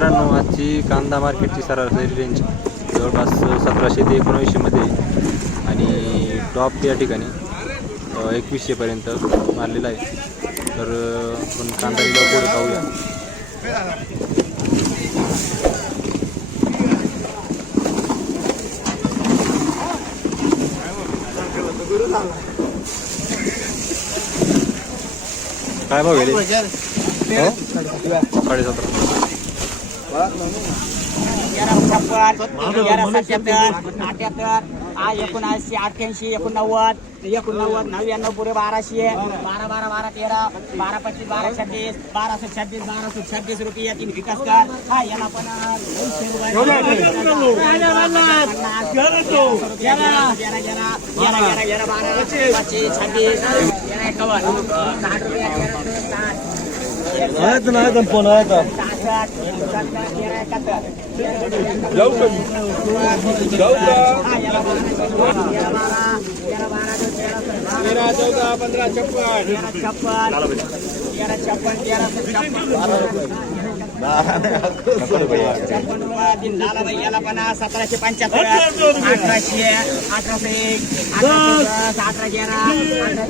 मित्रांनो आजची कांदा मार्केटची सरासरी रेंज जवळपास सतराशे ते एकोणवीसशेमध्ये आणि टॉप या ठिकाणी एकवीसशेपर्यंत मारलेला आहे. तर आपण कांदा पुढे पाहूया. काय भाव गेले? हो? साडेसतरा. छप्पन तेरा सत्याहत्तर अठ्याहत्तर आ एकोणऐंशी अठ्ठ्याऐंशी एकोणनव्वद एकोणनव्वद नव्याण्णव पुढे बाराशे बारा बारा बारा तेरा बारा पच्चीस बारा छत्तीस बाराशे छत्तीस बाराशे छत्तीस रुपये तीन विकास कर हा याला पण पच्चीस एकावन्न साठ रुपये तेरा साठ तेरा चौदा पंधरा छप्पन तेरा छप्पन तेरा छप्पन तेरा छप्पन याला सतराशे पंच्याहत्तर अठराशे अठराशे एक अठराशे दस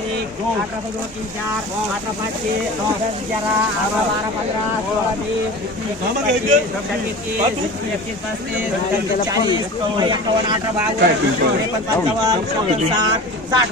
एक अठराशे दोन तीन चार अठरा पाचशे दस ग्यारा बारा पंधरा सोळा वीस छत्तीस एकतीस पस्तीस चाळीस एकावन्न अठरा बावन्न त्रेपन्न पंचावन्न साठ साठ